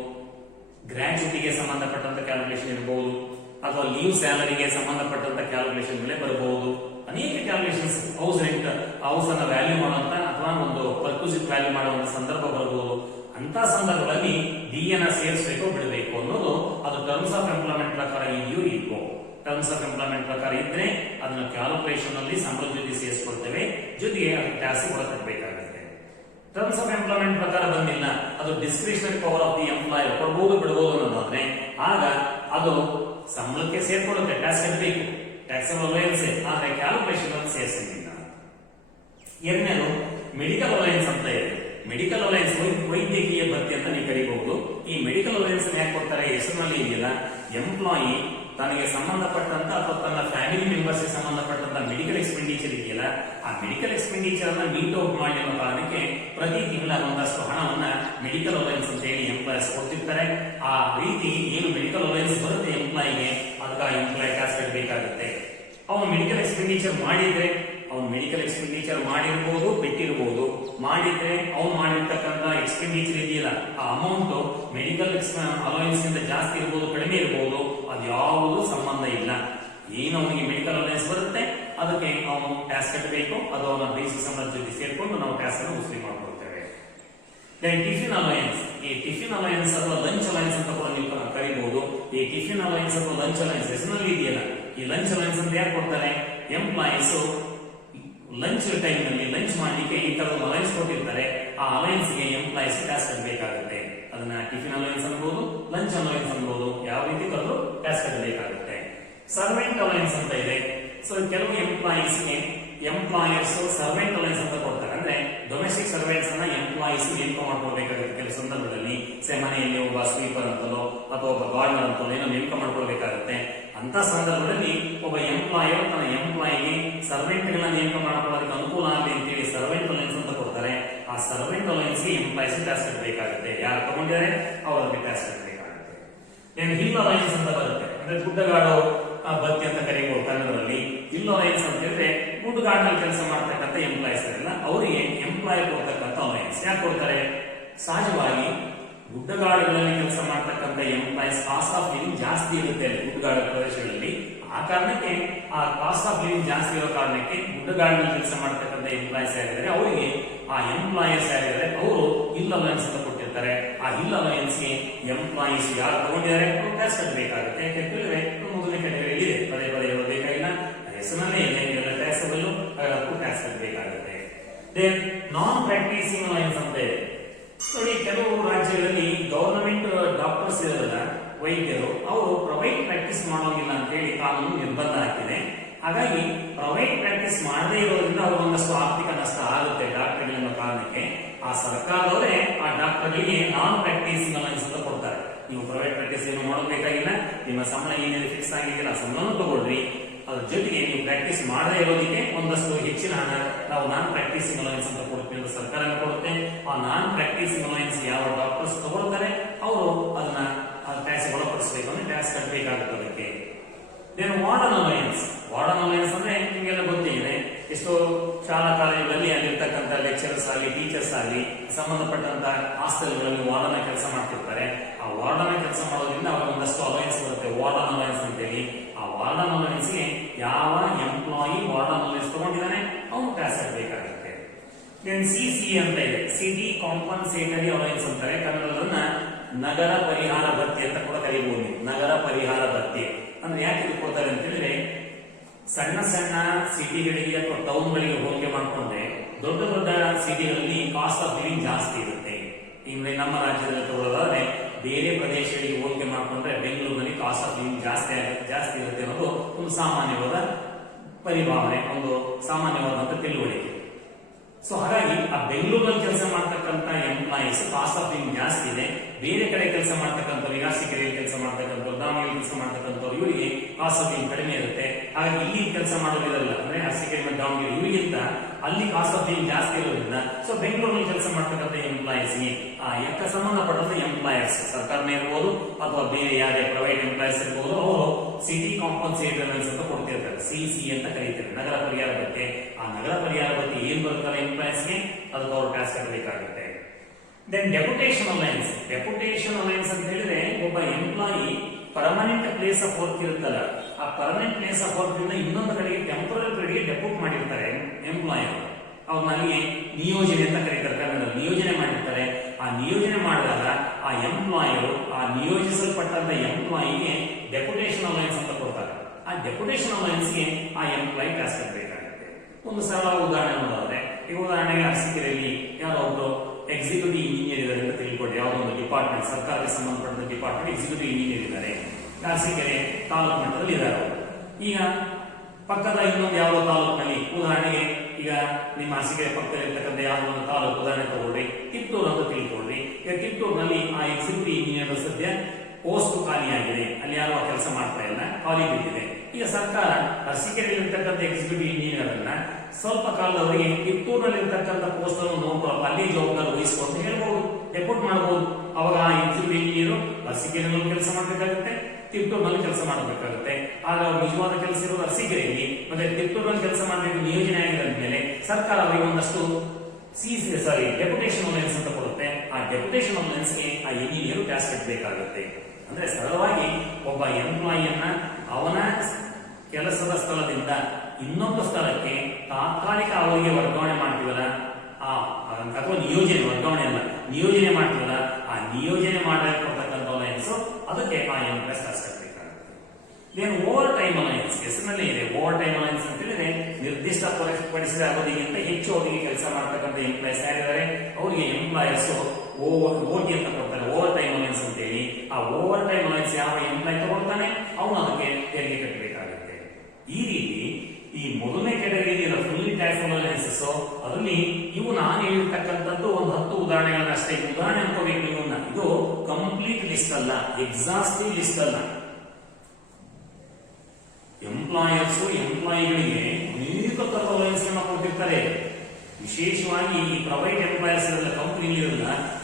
ಗ್ರಾಚ್ಯುಟಿಗೆ ಸಂಬಂಧಪಟ್ಟಂತ ಕ್ಯಾಲ್ಕುಲೇಷನ್ ಇರಬಹುದು, ಅಥವಾ ಲೀವ್ ಸ್ಯಾಲರಿಗೆ ಸಂಬಂಧಪಟ್ಟಂತ ಕ್ಯಾಲ್ಕುಲೇಷನ್ ಬರಬಹುದು. ಅನೇಕ ಕ್ಯಾಲ್ಕುಲೇಷನ್ಸ್, ಹೌಸ್ ರೆಂಟ್, ಹೌಸ್ ಅನ್ನ ವ್ಯಾಲ್ಯೂ ಮಾಡುವಂತ ಅಥವಾ ಒಂದು ಪರ್ಕ್ಯೂಸಿಟ್ ವ್ಯಾಲ್ಯೂ ಮಾಡುವಂತ ಸಂದರ್ಭ ಬರಬಹುದು. ಅಂತ ಸಂದರ್ಭದಲ್ಲಿ ಡಿಎನ್ಎಸ್ ಸೇರಿಸಬೇಕು ಬಿಡಬೇಕು ಅನ್ನೋದು ಅದು ಟರ್ಮ್ಸ್ ಆಫ್ ಎಂಪ್ಲಾಯ್ಮೆಂಟ್ ಪ್ರಕಾರ ಇದೆಯೋ ಇಲ್ವೋ. ಟರ್ಮ್ಸ್ ಆಫ್ ಎಂಪ್ಲಾಯ್ಮೆಂಟ್ ಪ್ರಕಾರ ಇದ್ರೆ ಅದನ್ನ ಕ್ಯಾಲ್ಕುಲೇಷನ್ ಅಲ್ಲಿ ಸಂಬಳದ ಜೊತೆ ಸೇರಿಸ್ಕೊಳ್ತೇವೆ, ಜೊತೆಗೆ ಅದಕ್ಕೆ ಟ್ಯಾಕ್ಸ್ ಕೂಡ ಕಟ್ಟಬೇಕಾಗುತ್ತೆ. ಟರ್ಮ್ಸ್ ಆಫ್ ಎಂಪ್ಲಾಯ್ಮೆಂಟ್ ಪ್ರಕಾರ ಬಂದಿಲ್ಲ, ಅದು discretionary power of the employer, ಕೊಡಬಹುದು ಬಿಡಬಹುದು ಅನ್ನೋದಾದ್ರೆ ಆಗ ಅದು ಸಂಬಳಕ್ಕೆ ಸೇರ್ಕೊಳ್ಳುತ್ತೆ, ಟ್ಯಾಕ್ಸ್ ಕಟ್ಟಬೇಕು, ಟ್ಯಾಕ್ಸಬಲ್ ಅಲವೆನ್ಸ್. ಆದ್ರೆ ಕ್ಯಾಲ್ಕುಲೇಷನ್ ಅಲ್ಲಿ ಸೇರಿಸಿಲ್ಲ. ಎರಡನೇದು ಮೆಡಿಕಲ್ ಅಲವೆನ್ಸ್ ಅಂತ ಇದೆ. ಮೆಡಿಕಲ್ ಅಲವೆನ್ಸ್ ವೈದ್ಯಕೀಯ ಭತ್ಯೆ ಅಂತ ನೀವು ಕರೀಬಹುದು. ಈ ಮೆಡಿಕಲ್ ಅಲವೆನ್ಸ್ ಯಾಕೆ ಕೊಡ್ತಾರೆ? ಹೆಸರಿನಲ್ಲಿ ಇದೆಯಲ್ಲ, ಎಂಪ್ಲಾಯಿ ತನಗೆ ಸಂಬಂಧಪಟ್ಟಂತ ಅಥವಾ ತನ್ನ ಫ್ಯಾಮಿಲಿ ಮೆಂಬರ್ಸ್ ಸಂಬಂಧಪಟ್ಟಂತ ಮೆಡಿಕಲ್ ಎಕ್ಸ್ಪೆಂಡಿಚರ್ ಇದೆಯಲ್ಲ, ಆ ಮೆಡಿಕಲ್ ಎಕ್ಸ್ಪೆಂಡಿಚರ್ ಅನ್ನ ಮೀಟ್ ಔಟ್ ಮಾಡಿರೋ ಕಾರಣಕ್ಕೆ ಪ್ರತಿ ತಿಂಗಳ ಒಂದಷ್ಟು ಹಣವನ್ನ ಮೆಡಿಕಲ್ ಅಲವೆನ್ಸ್ ಅಂತ ಹೇಳಿ ಎಂಪ್ಲಾಯರ್ಸ್ ಕೊಡ್ತಿರ್ತಾರೆ. ಆ ರೀತಿ ಏನು ಮೆಡಿಕಲ್ ಅಲವೆನ್ಸ್ ಬರುತ್ತೆ ಎಂಪ್ಲಾಯಿಗೆ, ಅದಕ್ಕೆ ಎಂಪ್ಲಾಯ್ ಟ್ಯಾಕ್ಸ್ ಕಟ್ಟಬೇಕಾಗುತ್ತೆ. ಅವನು ಮೆಡಿಕಲ್ ಎಕ್ಸ್ಪೆಂಡಿಚರ್ ಮಾಡಿದ್ರೆ, ಅವನು ಮೆಡಿಕಲ್ ಎಕ್ಸ್ಪೆಂಡಿಚರ್ ಮಾಡಿರ್ಬೋದು, ಬಿಟ್ಟಿರ್ಬೋದು. ಮಾಡಿದ್ರೆ ಅವನು ಮಾಡಿರ್ತಕ್ಕಂಥ ಎಕ್ಸ್ಪೆಂಡಿಚರ್ ಇದೆಯಲ್ಲ, ಆ ಅಮೌಂಟ್ ಮೆಡಿಕಲ್ ಅಲವೆನ್ಸ್ ಇಂದ ಜಾಸ್ತಿ ಇರ್ಬೋದು, ಕಡಿಮೆ ಇರಬಹುದು, ಅದು ಯಾವುದು ಸಂಬಂಧ ಇಲ್ಲ. ಏನು ಅವನಿಗೆ ಮೆಡಿಕಲ್ ಅಲವೆನ್ಸ್ ಬರುತ್ತೆ ಅದಕ್ಕೆ ಅವನು ಟ್ಯಾಕ್ಸ್ ಕಟ್ಟಬೇಕು. ಅದು ಅವನ ಬೇಸಿಕ್ ಸಂಬಳದ ಜೊತೆ ಸೇರ್ಕೊಂಡು ನಾವು ಟ್ಯಾಕ್ಸ್ ಅನ್ನು ವಸೂಲಿ ಮಾಡ್ಕೊಳ್ತೇವೆ. ಟಿಫಿನ್ ಅಲವೆನ್ಸ್, ಈ ಟಿಫಿನ್ ಅಲವೆನ್ಸ್ ಅಥವಾ ಲಂಚ್ ಅಲವೆನ್ಸ್ ಅಂತ ಕೂಡ ನೀವು ಕರೀಬಹುದು. ಈ ಟಿಫಿನ್ ಅಲವೆನ್ಸ್ ಅಥವಾ ಲಂಚ್ ಅಲವೆನ್ಸ್ ಹೆಸರಿನಲ್ಲಿ ಇದೆಯಲ್ಲ, ಈ ಲಂಚ್ ಅಲವೆನ್ಸ್ ಅಂತ ಯಾಕೆ ಕೊಡ್ತಾರೆ? ಎಂಪ್ಲಾಯೀಸ್ ಲಂಚ್ ಟೈಮ್ ನಲ್ಲಿ ಲಂಚ್ ಮಾಡಲಿಕ್ಕೆ ಈ ತರದ ಅಲವೆನ್ಸ್ ಕೊಟ್ಟಿರ್ತಾರೆ. ಆ ಅಲವೆನ್ಸ್ ಗೆ ಎಂಪ್ಲಾಯೀಸ್ ಟ್ಯಾಕ್ಸ್ ಕಟ್ಟಬೇಕಾಗುತ್ತೆ. ಅದನ್ನ ಟಿಫಿನ್ ಅಲವೆನ್ಸ್ ಅನ್ಬಹುದು, ಲಂಚ್ ಅಲವೆನ್ಸ್ ಅನ್ಬಹುದು, ಯಾವ ರೀತಿ ಕರೆದು ಟ್ಯಾಕ್ಸ್ ಕಟ್ಟಬೇಕಾಗುತ್ತೆ. ಸರ್ವೆಂಟ್ ಅಲವೆನ್ಸ್ ಅಂತ ಇದೆ. ಸೊ ಕೆಲವು ಎಂಪ್ಲಾಯರ್ಸ್ ಸರ್ವೆಂಟ್ ಅಲವೆನ್ಸ್ ಅಂತ ಕೊಡ್ತಾರೆ. ಅಂದ್ರೆ ಡೊಮೆಸ್ಟಿಕ್ ಸರ್ವೆಂಟ್ಸ್ ಅನ್ನ ಎಂಪ್ಲಾಯೀಸ್ ನೇಮಕ ಮಾಡ್ಕೊಳ್ಬೇಕಾಗುತ್ತೆ. ಕೆಲವು ಸಂದರ್ಭದಲ್ಲಿ ಮನೆಯಲ್ಲಿ ಒಬ್ಬ ಸ್ವೀಪರ್ ಅಂತಲೋ ಅಥವಾ ಒಬ್ಬ ಗಾರ್ಡನರ್ ಅಂತಲೋ ಏನೋ ನೇಮಕ ಮಾಡ್ಕೊಳ್ಬೇಕಾಗುತ್ತೆ. ಅಂತ ಸಂದರ್ಭದಲ್ಲಿ ಒಬ್ಬ ಎಂಪ್ಲಾಯರ್ ತನ್ನ ಎಂಪ್ಲಾಯಿಗೆ ಸರ್ವೆಂಟ್ ಗಳನ್ನ ನೇಮಕ ಮಾಡ್ಕೊಳ್ಳೋದಕ್ಕೆ ಅನುಕೂಲ ಆಗಲಿ ಅಂತೇಳಿ ಸರ್ವೆಂಟ್ ಅಲವೆನ್ಸ್ ಅಂತ ಕೊಡ್ತಾರೆ. ಆ ಸರ್ವೆಂಟ್ ಅಲವೆನ್ಸ್ ಗೆ ಎಂಪ್ಲಾಯೀಸ್ ಟ್ಯಾಕ್ಸ್ ಕಟ್ಟಬೇಕಾಗುತ್ತೆ. ಯಾರು ತಗೊಂಡಿದ್ದಾರೆ ಅವರಿಗೆ ಟ್ಯಾಕ್ಸ್ ಕಟ್ಟಬೇಕಾಗುತ್ತೆ. ಹಿಲ್ ಅಲವೆನ್ಸ್ ಅಂತ ಬರುತ್ತೆ, ಅಂದ್ರೆ ಗುಡ್ಡಗಾಡು ಭತ್ಯೆ ಅಂತ ಕರೀಬಹುದು ಕನ್ನಡದಲ್ಲಿ. ಹಿಲ್ ಅಲವೆನ್ಸ್ ಅಂತ ಹೇಳಿದ್ರೆ ಗುಡ್ಡಗಾಡಿನಲ್ಲಿ ಕೆಲಸ ಮಾಡ್ತಕ್ಕಂಥ ಎಂಪ್ಲಾಯೀಸ್ ಇರಲ್ಲ, ಅವರಿಗೆ ಎಂಪ್ಲಾಯರ್ ಕೊಡ್ತಕ್ಕಂಥ ಅಲವೆನ್ಸ್. ಯಾಕೆ ಕೊಡ್ತಾರೆ? ಸಹಜವಾಗಿ ಗುಡ್ಡಗಾಡುಗಳಲ್ಲಿ ಕೆಲಸ ಮಾಡ್ತಕ್ಕಂಥ ಎಂಪ್ಲಾಯೀಸ್ ಕಾಸ್ಟ್ ಆಫ್ ಲಿವಿಂಗ್ ಜಾಸ್ತಿ ಇರುತ್ತೆ ಗುಡ್ಡಗಾಡು ಪ್ರದೇಶಗಳಲ್ಲಿ. ಆ ಕಾರಣಕ್ಕೆ ಆ ಕಾಸ್ಟ್ ಆಫ್ ಲಿವಿಂಗ್ ಜಾಸ್ತಿ ಇರೋ ಕಾರಣಕ್ಕೆ ಗುಡ್ಡಗಾಡಿನಲ್ಲಿ ಕೆಲಸ ಮಾಡ್ತಕ್ಕಂಥ ಎಂಪ್ಲಾಯೀಸ್ ಯಾರಿದ್ದಾರೆ ಅವರಿಗೆ, ಆ ಎಂಪ್ಲಾಯರ್ಸ್ ಯಾರಿದ್ದಾರೆ ಅವರು ಹಿಲ್ ಅಲವೆನ್ಸ್ ಅಂತ ಕೊಟ್ಟಿರ್ತಾರೆ. ಆ ಹಿಲ್ ಅಲವೆನ್ಸ್ ಗೆ ಎಂಪ್ಲಾಯೀಸ್ ಯಾರು ತಗೊಂಡಿದ್ದಾರೆ ಅವರು ಟ್ಯಾಕ್ಸ್ ಕಟ್ಟಬೇಕಾಗುತ್ತೆ. ಯಾಕೆಂದ್ರೆ ಮೊದಲನೇ ಕ್ಯಾಟಗರಿ ಇದೆ, ಪದೇ ಪದೇ ಬೇಕಾಗಿಲ್ಲ, ಹೆಸರನ್ನೇ ಇದೆ, ಎಲ್ಲ ಟ್ಯಾಕ್ಸಬಲ್, ಅದಕ್ಕೂ ಟ್ಯಾಕ್ಸ್ ಕಟ್ಟಬೇಕಾಗುತ್ತೆ. ದೆನ್ ನಾನ್ ಪ್ರಾಕ್ಟೀಸಿಂಗ್ ಅಲವೆನ್ಸ್ ಅಂತ ಇದೆ. ನೋಡಿ, ಕೆಲವು ರಾಜ್ಯಗಳಲ್ಲಿ ಗವರ್ನಮೆಂಟ್ ಡಾಕ್ಟರ್ಸ್ ಇರೋದಿಲ್ಲ, ವೈದ್ಯರು, ಅವರು ಪ್ರೈವೇಟ್ ಪ್ರಾಕ್ಟೀಸ್ ಮಾಡೋಂಗಿಲ್ಲ ಅಂತ ಹೇಳಿ ಕಾನೂನು ನಿರ್ಬಂಧ ಹಾಕಿದೆ. ಹಾಗಾಗಿ ಪ್ರೈವೇಟ್ ಪ್ರಾಕ್ಟೀಸ್ ಮಾಡದೇ ಇರೋದ್ರಿಂದ ಅವರು ಒಂದಷ್ಟು ಆರ್ಥಿಕ ನಷ್ಟ ಆಗುತ್ತೆ ಡಾಕ್ಟರ್ ಅನ್ನೋ ಕಾರಣಕ್ಕೆ ಆ ಸರ್ಕಾರದವರೇ ಆ ಡಾಕ್ಟರ್ಗಳಿಗೆ ನಾನ್ ಪ್ರಾಕ್ಟೀಸಿಂಗ್ ಅಲವೆನ್ಸ್ ಅಂತ ಕೊಡ್ತಾರೆ. ನೀವು ಪ್ರೈವೇಟ್ ಪ್ರಾಕ್ಟೀಸ್ ಏನು ಮಾಡಬೇಕಾಗಿಲ್ಲ, ನಿಮ್ಮ ಸಂಬಳ ಏನೇನು ಫಿಕ್ಸ್ ಆಗಿದೆಯಲ್ಲ ಆ ಸಂಬಳನೂ ತಗೊಳ್ರಿ, ಅದ್ರ ಜೊತೆಗೆ ನೀವು ಪ್ರಾಕ್ಟೀಸ್ ಮಾಡದೇ ಇರೋದಕ್ಕೆ ಒಂದಷ್ಟು ಹೆಚ್ಚಿನ ಹಣ ನಾವು ನಾನ್ ಪ್ರಾಕ್ಟೀಸಿಂಗ್ ಅಲವೆನ್ಸ್ ಅಂತ ಕೊಡ್ತೀವಿ ಅಂತ ಸರ್ಕಾರ ಕೊಡುತ್ತೆ. ಆ ನಾನ್ ಪ್ರಾಕ್ಟೀಸಿಂಗ್ ಅಲವೆನ್ಸ್ ಯಾವ ಡಾಕ್ಟರ್ಸ್ ತಗೊಳ್ತಾರೆ ಅವರು ಅದನ್ನ ಟ್ಯಾಕ್ಸ್ ಒಳಪಡಿಸಬೇಕು ಅಂದ್ರೆ ಟ್ಯಾಕ್ಸ್ ಕಟ್ಟಬೇಕಾಗುತ್ತೆ ಅದಕ್ಕೆ. Then warden allowance. Warden allowance ಅಂದ್ರೆ ನಿಮಗೆಲ್ಲ ಗೊತ್ತಿದೆ, ಎಷ್ಟೋ ಶಾಲಾ ಕಾಲೇಜುಗಳಲ್ಲಿ ಅಲ್ಲಿರ್ತಕ್ಕಂಥ ಲೆಕ್ಚರರ್ಸ್ ಆಗಲಿ ಟೀಚರ್ಸ್ ಆಗಲಿ ಸಂಬಂಧಪಟ್ಟಂತ ಹಾಸ್ಟೆಲ್ಗಳಲ್ಲಿ ವಾರ್ಡನ್ ಕೆಲಸ ಮಾಡ್ತಿರ್ತಾರೆ. ಆ ವಾರ್ಡನ್ ಕೆಲಸ ಮಾಡೋದ್ರಿಂದ ಅವ್ರಿಗೆ ಒಂದಷ್ಟು ಅಲವೆನ್ಸ್ ಬರುತ್ತೆ, ವಾರ್ಡನ್ ಅಲವೆನ್ಸ್ ಅಂತೇಳಿ. ಆ ವಾರ್ಡನ್ ಅಲವೆನ್ಸ್ಗೆ ಯಾವ ಎಂಪ್ಲಾಯಿ ವಾರ್ಡನ್ ಅಲವೆನ್ಸ್ ತಗೊಂಡಿದ್ದಾನೆ ಅವನು ಟ್ಯಾಕ್ಸ್ ಕಟ್ಟಬೇಕಾಗುತ್ತೆ. ಸಿಸಿ ಅಂತ ಇದೆ, ಸಿಟಿ ಕಾಂಪನ್ಸೇಟರಿ ಅಲವೆನ್ಸ್ ಅಂತಾರೆ, ಕನ್ನಡದನ್ನ ನಗರ ಪರಿಹಾರ ಭತ್ಯೆ ಅಂತ ಕೂಡ ಕರೀಬಹುದು. ನಗರ ಪರಿಹಾರ ಭತ್ಯೆ ಅಂದ್ರೆ ಯಾಕೆ ಇದು ಕೊಡ್ತಾರೆ ಅಂತ ಹೇಳಿದ್ರೆ, ಸಣ್ಣ ಸಣ್ಣ ಸಿಟಿಗಳಿಗೆ ಅಥವಾ ಟೌನ್ಗಳಿಗೆ ಹೋಲಿಕೆ ಮಾಡಿಕೊಂಡ್ರೆ ದೊಡ್ಡ ದೊಡ್ಡ ಸಿಟಿಗಳಲ್ಲಿ ಕಾಸ್ಟ್ ಆಫ್ ಲಿವಿಂಗ್ ಜಾಸ್ತಿ ಇರುತ್ತೆ. ಈಗ ನಮ್ಮ ರಾಜ್ಯದಲ್ಲಿ ತಗೊಳ್ಳೋದಾದ್ರೆ ಬೇರೆ ಪ್ರದೇಶಗಳಿಗೆ ಹೋಲಿಕೆ ಮಾಡಿಕೊಂಡ್ರೆ ಬೆಂಗಳೂರಿನಲ್ಲಿ ಕಾಸ್ಟ್ ಆಫ್ ಲಿವಿಂಗ್ ಜಾಸ್ತಿ ಇರುತ್ತೆ ಅನ್ನೋದು ಒಂದು ಸಾಮಾನ್ಯವಾದ ಪರಿಭಾವನೆ, ಒಂದು ಸಾಮಾನ್ಯವಾದಂತ ತಿಳುವಳಿಕೆ. ಸೊ ಹಾಗಾಗಿ ಆ ಬೆಂಗಳೂರಲ್ಲಿ ಕೆಲಸ ಮಾಡ್ತಕ್ಕಂಥ ಎಂಪ್ಲಾಯೀಸ್ ಕಾಸ್ಟ್ ಆಫ್ ಲಿವಿಂಗ್ ಜಾಸ್ತಿ ಇದೆ. ಬೇರೆ ಕಡೆ ಕೆಲಸ ಮಾಡ್ತಕ್ಕಂಥವ್ರು, ಈಗ ಅರಸೀಕೆರೆಯಲ್ಲಿ ಕೆಲಸ ಮಾಡ್ತಕ್ಕಂಥವ್ರು, ದಾವಣಗೆರೆ ಕೆಲಸ ಮಾಡ್ತಕ್ಕಂಥವ್ರು, ಇವರಿಗೆ ಕಾಸ್ಟ್ ಆಫ್ ಲಿವಿಂಗ್ ಕಡಿಮೆ ಇರುತ್ತೆ. ಹಾಗಾಗಿ ಇಲ್ಲಿ ಕೆಲಸ ಮಾಡೋದಿರಲ್ಲ, ಅಂದ್ರೆ ಅರಸೀಕೆರೆ ಮತ್ತು ದಾವಣಗೆರೆ ಇವರಿಗಿಂತ ಅಲ್ಲಿ ಕಾಸ್ಟ್ ಆಫ್ ಲಿವಿಂಗ್ ಜಾಸ್ತಿ ಇರೋದ್ರಿಂದ ಸೊ ಬೆಂಗಳೂರಿನಲ್ಲಿ ಕೆಲಸ ಮಾಡ್ತಕ್ಕಂಥ ಎಂಪ್ಲಾಯೀಸ್ಗೆ ಆ ಯಾಕೆ ಸಂಬಂಧಪಟ್ಟಂತ ಎಂಪ್ಲಾಯರ್ಸ್, ಸರ್ಕಾರನೇ ಇರ್ಬೋದು ಅಥವಾ ಬೇರೆ ಯಾರೇ ಪ್ರೈವೇಟ್ ಎಂಪ್ಲಾಯೀಸ್ ಇರ್ಬೋದು, ಅವರು ಸಿಟಿ ಕಾಂಪನ್ಸೇಟರಿ ಅಲವೆನ್ಸ್ ಅಂತ ಕೊಡ್ತಿರ್ತಾರೆ, ಸಿಸಿ ಅಂತ ಕರೀತಾರೆ, ನಗರ ಪರಿಹಾರ ಭತ್ಯೆ. ಆ ನಗರ ಪರಿಹಾರ ಭತ್ಯೆ ಏನ್ ಬರ್ತಾರೆ ಎಂಪ್ಲಾಯೀಸ್ಗೆ ಅದಕ್ಕೆ ಅವರು ಟ್ಯಾಕ್ಸ್ ಕಟ್ಟಬೇಕಾಗುತ್ತೆ. Then deputation allowance. Deputation allowance ಅಂತ ಹೇಳಿದ್ರೆ ಒಬ್ಬ employee permanent place of work ಇರುತ್ತಲ್ಲ, ಆ ಪರ್ಮನೆಂಟ್ ಪ್ಲೇಸ್ ಆಫ್ ವರ್ಕ್ ಇಂದ ಇನ್ನೊಂದು ಕಡೆಗೆ ಟೆಂಪರರಿ ಕಡೆಗೆ ಡೆಪ್ಯೂಟ್ ಮಾಡಿರ್ತಾರೆ ಎಂಪ್ಲಾಯರ್. ಅವ್ರನ್ನ ಅಲ್ಲಿಗೆ ನಿಯೋಜನೆ ಅಂತ ಕರೀತಾರೆ, ಕನ್ನಡ ನಿಯೋಜನೆ ಮಾಡಿರ್ತಾರೆ. ಆ ನಿಯೋಜನೆ ಮಾಡಿದಾಗ ಆ ಎಂಪ್ಲಾಯರು ಆ ನಿಯೋಜಿಸಲ್ಪಟ್ಟಂತ ಎಂಪ್ಲಾಯಿಗೆ ಡೆಪ್ಯುಟೇಷನ್ ಅಲವೆನ್ಸ್ ಅಂತ ಕೊಡ್ತಾರೆ. ಆ ಡೆಪ್ಯುಟೇಷನ್ ಅಲವೆನ್ಸ್ಗೆ ಆ ಎಂಪ್ಲಾಯಿ ಟ್ಯಾಕ್ಸ್ ಕಟ್ಟಬೇಕಾಗುತ್ತೆ. ಒಂದು ಸರಳ ಉದಾಹರಣೆ ನೋಡೋದಾದ್ರೆ, ಈ ಉದಾಹರಣೆಗೆ ಅರಸೀಕೆರೆಯಲ್ಲಿ ಯಾರೋ ಒಬ್ರು ಎಕ್ಸಿಕ್ಯೂಟಿವ್ ಇಂಜಿನಿಯರ್ ಇದ್ದಾರೆ ಅಂತ ತಿಳ್ಕೊಂಡು, ಯಾವುದೋ ಒಂದು ಡಿಪಾರ್ಟ್ಮೆಂಟ್, ಸರ್ಕಾರಕ್ಕೆ ಸಂಬಂಧಪಟ್ಟ ಡಿಪಾರ್ಟ್ಮೆಂಟ್ ಎಕ್ಸಿಕ್ಯೂಟಿವ್ ಇಂಜಿನಿಯರ್ ಇದ್ದಾರೆ, ಅರಸೀಕೆರೆ ತಾಲೂಕು ಮಟ್ಟದಲ್ಲಿ ಇದ್ದಾರೆ. ಈಗ ಪಕ್ಕದ ಇನ್ನೊಂದು ಯಾವುದೋ ತಾಲೂಕಿನಲ್ಲಿ, ಉದಾಹರಣೆಗೆ ಈಗ ನಿಮ್ಮ ಅರಸೀಕೆರೆ ಪಕ್ಕದಲ್ಲಿ ಇರ್ತಕ್ಕಂಥ ಯಾವುದೋ ಒಂದು ತಾಲೂಕು ಉದಾಹರಣೆ ತಗೊಳ್ರಿ, ಕಿತ್ತೂರು ಅಂತ ತಿಳ್ಕೊಳ್ರಿ. ಈಗ ಕಿತ್ತೂರಿನಲ್ಲಿ ಆ ಎಕ್ಸಿಕ್ಯೂಟಿವ್ ಇಂಜಿನಿಯರ್ ಸದ್ಯ ಪೋಸ್ಟ್ ಖಾಲಿಯಾಗಿದೆ, ಅಲ್ಲಿ ಯಾರು ಕೆಲಸ ಮಾಡ್ತಾ ಇಲ್ಲ, ಖಾಲಿ ಬಿದ್ದಿದೆ. ಈಗ ಸರ್ಕಾರ ಅರಸೀಕೆರೆಯಲ್ಲಿ ಇರ್ತಕ್ಕಂಥ ಎಕ್ಸಿಕ್ಯೂಟಿವ್ ಇಂಜಿನಿಯರ್ ಅನ್ನ ಸ್ವಲ್ಪ ಕಾಲದವರಿಗೆ ಕಿತ್ತೂರಿನಲ್ಲಿ ಇರ್ತಕ್ಕಂಥ ಪೋಸ್ಟ್ ಅನ್ನು ನೋಡ್ಕೊಳ್ಳೋ ಅಲ್ಲಿ ಜವಾಬ್ದಾರಿ ವಹಿಸಿಕೊಂಡು ಹೇಳ್ಬಹುದು, ಡೆಪ್ಯೂಟ್ ಮಾಡಬಹುದು. ಅವಾಗ ಆ ಎಕ್ಸಿಕ್ಯೂಟಿವ್ ಇಂಜಿನಿಯರ್ ಅರಸೀಕೆರೆಯಲ್ಲಿ ಕೆಲಸ ಮಾಡಬೇಕಾಗುತ್ತೆ, ಕಿತ್ತೂರಿನಲ್ಲಿ ಕೆಲಸ ಮಾಡಬೇಕಾಗುತ್ತೆ. ಆಗ ಅವ್ರ ನಿಜವಾದ ಕೆಲಸ ಇರೋದು ಅರಸೀಕೆರೆಯಲ್ಲಿ, ಮತ್ತೆ ಕಿತ್ತೂರಿನಲ್ಲಿ ಕೆಲಸ ಮಾಡಬೇಕು ನಿಯೋಜನೆ ಆಗಿರೋದ ಮೇಲೆ ಸರ್ಕಾರ ಅವರಿಗೆ ಒಂದಷ್ಟು ಡೆಪ್ಯುಟೇಷನ್ ಅಲವೆನ್ಸ್ ಅಂತ ಕೊಡುತ್ತೆ. ಆ ಡೆಪ್ಯುಟೇಷನ್ ಅಲವೆನ್ಸ್ಗೆ ಆ ಇಂಜಿನಿಯರ್ ಟ್ಯಾಕ್ಸ್ ಕಟ್ಟಬೇಕಾಗುತ್ತೆ. ಅಂದ್ರೆ ಸರಳವಾಗಿ ಒಬ್ಬ ಎಂಪ್ಲಾಯಿಯನ್ನ ಅವನ ಕೆಲಸದ ಸ್ಥಳದಿಂದ ಇನ್ನೊಂದು ಸ್ಥಳಕ್ಕೆ ತಾತ್ಕಾಲಿಕ ಅವಧಿಗೆ ವರ್ಗಾವಣೆ ಮಾಡ್ತೀವಲ್ಲ, ಅಥವಾ ನಿಯೋಜನೆ, ವರ್ಗಾವಣೆ ಅಲ್ಲ, ನಿಯೋಜನೆ ಮಾಡ್ತೀವಲ್ಲ, ಆ ನಿಯೋಜನೆ ಮಾಡತಕ್ಕಂಥ ಅಲವೆನ್ಸ್ ಅದಕ್ಕೆ ಆ ಎಂಪ್ಲಾಯ್ ಟ್ಯಾಕ್ಸ್ ಕಟ್ಟಬೇಕಾಗುತ್ತೆ. ಏನು ಓವರ್ ಟೈಮ್ ಅಲವೆನ್ಸ್, ಹೆಸರಿನಲ್ಲೇ ಇದೆ. ಓವರ್ ಟೈಮ್ ಅಲವೆನ್ಸ್ ಅಂತ ಹೇಳಿದ್ರೆ ನಿರ್ದಿಷ್ಟ ಪಡಿಸಿದ ಅವಧಿಗಿಂತ ಹೆಚ್ಚು ಅವಧಿಗೆ ಕೆಲಸ ಮಾಡ್ತಕ್ಕಂಥ ಎಂಪ್ಲಾಯ್ಸ್ ಯಾರಿದ್ದಾರೆ ಅವರಿಗೆ ಎಂಪ್ಲಾಯರ್ಸ್ ಓಟಿ ಅಂತ ಕೊಡ್ತಾರೆ, ಓವರ್ ಟೈಮ್ ಅಲವೆನ್ಸ್ ಅಂತ ಹೇಳಿ. ಆ ಓವರ್ ಟೈಮ್ ಅಲವೆನ್ಸ್ ಯಾವ ಎಂಪ್ಲಾಯ್ ತಗೊಳ್ತಾನೆ ಅವನು ಅದಕ್ಕೆ ತೆರಿಗೆ ಕಟ್ಟಬೇಕಾಗುತ್ತೆ. ಈ ರೀತಿ ಈ ಮೊದಲನೇ ಕ್ಯಾಟಗರಿ ಫುಲ್ಲಿ ಟ್ಯಾಕ್ಸಬಲ್ ಅಲವೆನ್ಸಸ್, ಅದರಲ್ಲಿ ಇವು ನಾನು ಹೇಳಿರ್ತಕ್ಕಂಥದ್ದು ಒಂದು 10 ಉದಾಹರಣೆಗಳನ್ನ ಅಷ್ಟೇ. ಉದಾಹರಣೆ ಅನ್ಕೋಬೇಕು ಇವನ್ನ, ಇದು ಕಂಪ್ಲೀಟ್ ಲಿಸ್ಟ್ ಅಲ್ಲ, ಎಕ್ಸಾಸ್ಟಿವ್ ಲಿಸ್ಟ್ ಅಲ್ಲ. ಎಂಪ್ಲಾಯರ್ಸ್ ಎಂಪ್ಲಾಯಿಗಳಿಗೆ ಅನೇಕ ತರದ ಅಲವೆನ್ಸ್ ಕೊಡ್ತಿರ್ತಾರೆ. ವಿಶೇಷವಾಗಿ ಈ ಪ್ರೈವೇಟ್ ಎಂಪ್ಲಾಯರ್ಸ್ ಇರಲ್ಲ,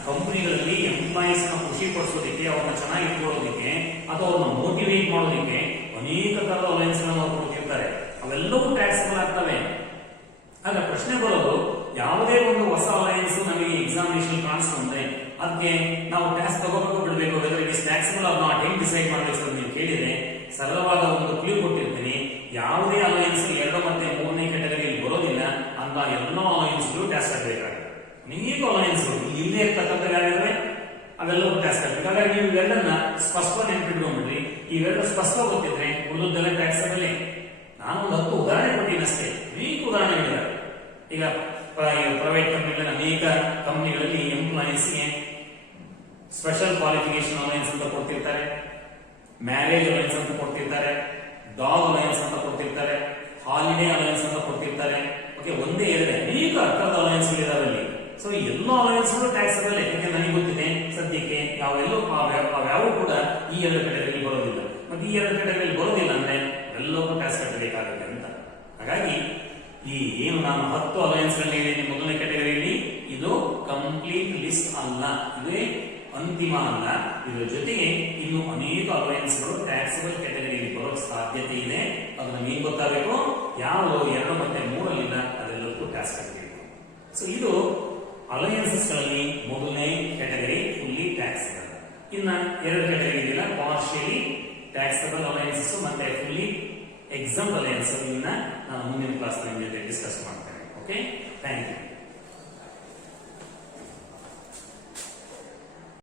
ಕಂಪನಿಗಳಲ್ಲಿ ಎಂಪ್ಲಾಯೀಸ್ ನ ಖುಷಿ ಪಡಿಸೋದಕ್ಕೆ, ಅವ್ರನ್ನ ಚೆನ್ನಾಗಿ ಇಟ್ಕೊಳ್ಳೋದಕ್ಕೆ ಅಥವಾ ಅವ್ರನ್ನ ಮೋಟಿವೇಟ್ ಮಾಡೋದಕ್ಕೆ ಅನೇಕ ತರದ ಅಲವೆನ್ಸ್ ಗಳನ್ನ ಕೊಡ್ತಿರ್ತಾರೆ. ಅವೆಲ್ಲವೂ ಟ್ಯಾಕ್ಸಬಲ್ ಆಗ್ತವೆ. ಆಗ ಪ್ರಶ್ನೆ ಬರೋದು, ಯಾವುದೇ ಒಂದು ಹೊಸ ಅಲವೆನ್ಸ್ ನಮಗೆ ಎಕ್ಸಾಮಿನೇಷನ್ ಕಾಣಿಸ್ಕೊಂಡ್ರೆ ಅದಕ್ಕೆ ನಾವು ಟ್ಯಾಕ್ಸ್ ತಗೋಬೇಕು ಬಿಡಬೇಕು, whether it is taxable or not, ಹೆಂಗ್ ಡಿಸೈಡ್ ಮಾಡಬೇಕು ಅಂತ ನೀವು ಕೇಳಿದ್ರೆ ಸರಳವಾದ ಒಂದು ಕ್ಲೂ ಕೊಟ್ಟಿರ್ತೀನಿ. ಯಾವುದೇ ಅಲವೆನ್ಸ್ 2 ಮತ್ತು 3ನೇ ಕ್ಯಾಟಗರಿಯಲ್ಲಿ ಬರೋದಿಲ್ಲ ಅಂತ ಎಲ್ಲ ಅಲವೆನ್ಸ್ಗಳು ಟ್ಯಾಕ್ಸ್ ಕಟ್ಟಬೇಕಾಗುತ್ತೆ. ಅನೇಕ ಅಲವೆನ್ಸ್ಗಳು ಇಲ್ಲೇ ಇರ್ತಕ್ಕಂಥ ಯಾರಿದ್ರೆ ಅವೆಲ್ಲವೂ ಟ್ಯಾಕ್ಸ್ ಕಟ್ಟಬೇಕು. ಹಾಗಾಗಿ ನೀವು ಇವೆಲ್ಲನ್ನ ಸ್ಪಷ್ಟವಾಗಿ ನೆನಪಿಟ್ಕೊಂಡ್ಬಿಡ್ರಿ. ಇವೆರಡು ಸ್ಪಷ್ಟ ಗೊತ್ತಿದ್ರೆ ಉಳಿದೆಲ್ಲ ಟ್ಯಾಕ್ಸಬಲ್. ನಾನು ಒಂದು 10 ಉದಾಹರಣೆ ಕೊಟ್ಟಿದ್ದೀನಿ ಅಷ್ಟೇ, ಅನೇಕ ಉದಾಹರಣೆಗಳಿವೆ. ಈಗ ಪ್ರೈವೇಟ್ ಕಂಪನಿಗಳಲ್ಲಿ ಅನೇಕ ಕಂಪನಿಗಳಲ್ಲಿ ಎಂಪ್ಲಾಯೀಸ್ಗೆ ಸ್ಪೆಷಲ್ ಕ್ವಾಲಿಫಿಕೇಶನ್ ಅಲವೆನ್ಸ್ ಅಂತ ಕೊಡ್ತಿರ್ತಾರೆ, ಮ್ಯಾರೇಜ್ ಅಲವೆನ್ಸ್ ಅಂತ ಕೊಡ್ತಿರ್ತಾರೆ, ಡಾಗ್ ಅಲವೆನ್ಸ್ ಅಂತ ಕೊಡ್ತಿರ್ತಾರೆ, ಹಾಲಿಡೇ ಅಲವೆನ್ಸ್ ಅಂತ ಕೊಡ್ತಿರ್ತಾರೆ. ಓಕೆ, ಒಂದೇ ಎರಡೇ ಅನೇಕ ಅರ್ಥದ ಅಲವೆನ್ಸ್ ಇದಾವೆ ಅಲ್ಲಿ. ಸೊ ಎಲ್ಲ ಅಲವೆನ್ಸ್ ಟ್ಯಾಕ್ಸಬಲ್. ಯಾಕಂದ್ರೆ ನನಗೆ ಗೊತ್ತಿದೆ ಸದ್ಯಕ್ಕೆ ಯಾವ್ಯಾವು ಕೂಡ ಈ 2 ಕ್ಯಾಟಗರಿಯಲ್ಲಿ ಬರೋದಿಲ್ಲ. ಮತ್ತೆ ಈ 2 ಕ್ಯಾಟಗರಿಯಲ್ಲಿ ಬರೋದಿಲ್ಲ ಅಂದ್ರೆ ಎಲ್ಲವೂ ಟ್ಯಾಕ್ಸ್ ಕಟ್ಟಬೇಕಾಗುತ್ತೆ ಅಂತ. ಹಾಗಾಗಿ ಈ ಏನು ನಾನು 10 ಅಲವೆನ್ಸ್ ಗಳನ್ನ ಹೇಳಿದ್ದೀನಿ ಮೊದಲನೇ ಕ್ಯಾಟಗರಿಯಲ್ಲಿ, ಇದು ಕಂಪ್ಲೀಟ್ ಲಿಸ್ಟ್ ಅಲ್ಲ, ಇದೇ ಅಂತಿಮ ಅಲ್ಲ. ಇದರ ಜೊತೆಗೆ ಇನ್ನು ಅನೇಕ ಅಲವೆನ್ಸ್ ಗಳು ಟ್ಯಾಕ್ಸಬಲ್ ಕ್ಯಾಟಗರಿಯಲ್ಲಿ ಬರೋಕ್ ಸಾಧ್ಯತೆ ಇದೆ. ಅದು ನಮ್ಗೆ ಏನ್ ಗೊತ್ತಾಗಬೇಕು, ಯಾವ 2 ಮತ್ತು 3 ಅದೆಲ್ಲಕ್ಕೂ ಟ್ಯಾಕ್ಸ್ ಕಟ್ಟಬೇಕು. ಸೊ ಇದು ಅಲವೆನ್ಸಸ್ ಗಳಲ್ಲಿ ಮೊದಲನೇ ಕ್ಯಾಟಗರಿ ಫುಲ್ಲಿ ಟ್ಯಾಕ್ಸ್. ಇನ್ನ 2 ಕ್ಯಾಟಗರಿ ಇದೆಯಲ್ಲ, ಪಾರ್ಷಿಯಲಿ ಟ್ಯಾಕ್ಸಬಲ್ ಅಲಯನ್ಸಸ್ ಮತ್ತೆ ಫುಲ್ಲಿ ಎಕ್ಸಾಮ್ ಅಲಯನ್ಸ್ ಇನ್ನ ನಾನು ಮುಂದಿನ ಕ್ಲಾಸ್ ನಲ್ಲಿ ಡಿಸ್ಕಸ್ ಮಾಡ್ತೇನೆ. Okay, thank you.